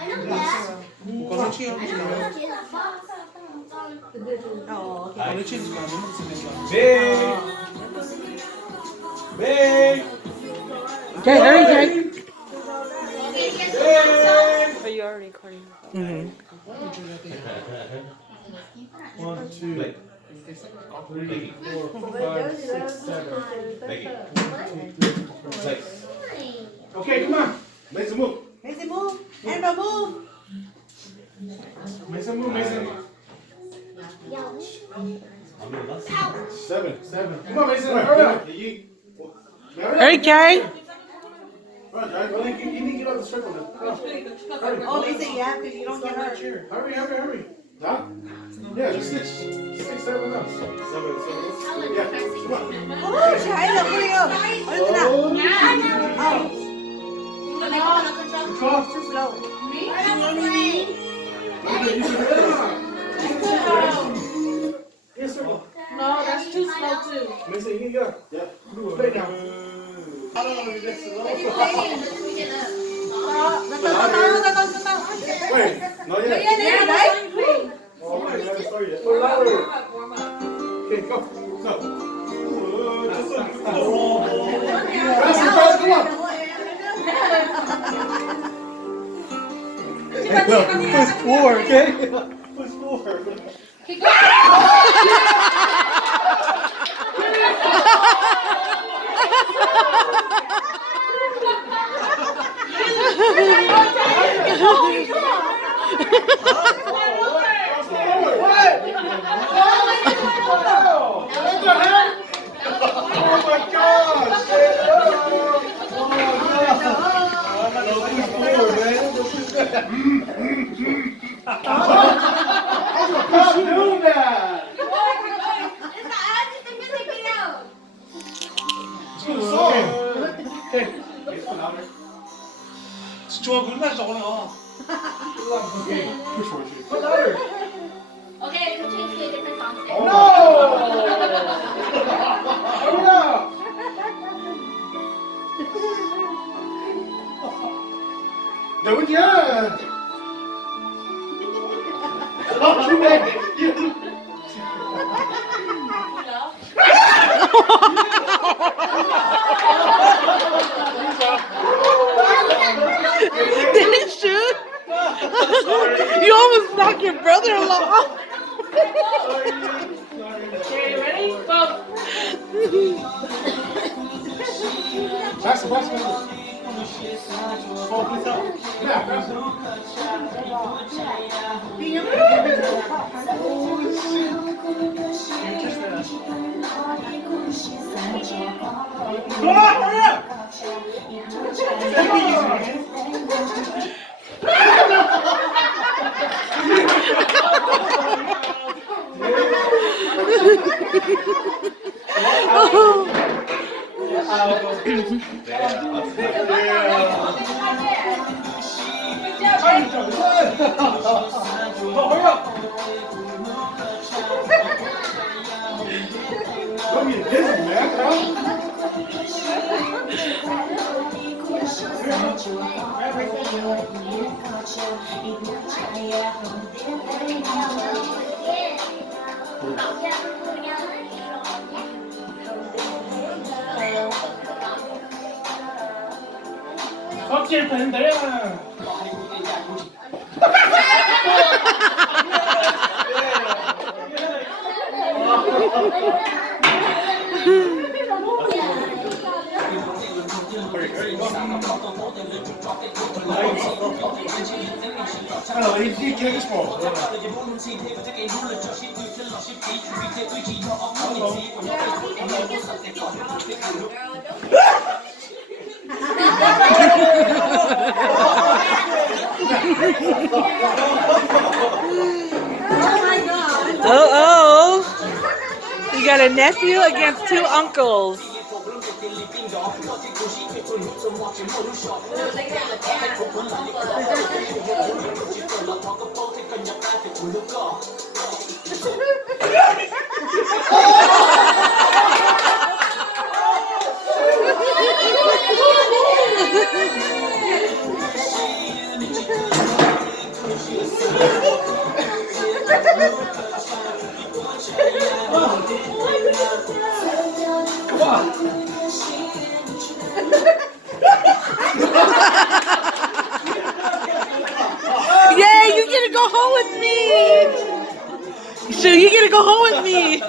Quando eu tinha anos, cara. Oh, okay. Quando eu tinha anos, Big! Big! Okay, hurry, Jay. Are you already recording? Mm-hmm. 1, 2, 3, 4, 5, 6, 7. Okay, come on. Mason, move. Mason, move. Amber, move. Mason, move, Mason. 7. Come on, Mason. Hurry up. Hurry, Kay. Come on, Jack. You need to get out of the circle now. Come on. Hurry. Oh, they say you have to. You don't get hurt. Hurry. Huh? Yeah, just 6, 7 up. 7. Yeah, come on. Oh, Jay, look, hurry up. Listen up. Oh, Control. too slow. Yes, sir. No, that's too slow too. Mason, you go. Yeah. Stay down. Wait, not yet. Oh, wait, not started yet. Wait, louder. Okay, go. Faster, come on. Hey, look, push 4, okay? Push 4. Stop doing that! 좋아, 그만 저거나. Okay, push 4. Put louder. Okay, we'll change to a different song. No! Hurry up! Do it, yeah! Don't you make it! Did it shoot? You almost knocked your brother-in-law off. Okay, ready? Go. Faster. Oh, please help. Yeah, faster. Come on, hurry up! Take it easy, man. Don't get dizzy, man. 껍질 뺀다. Hello, he kicks ball. Oh. You got a nephew against 2 uncles. Come on. Yeah, you get to go home with me. So you get to go home with me.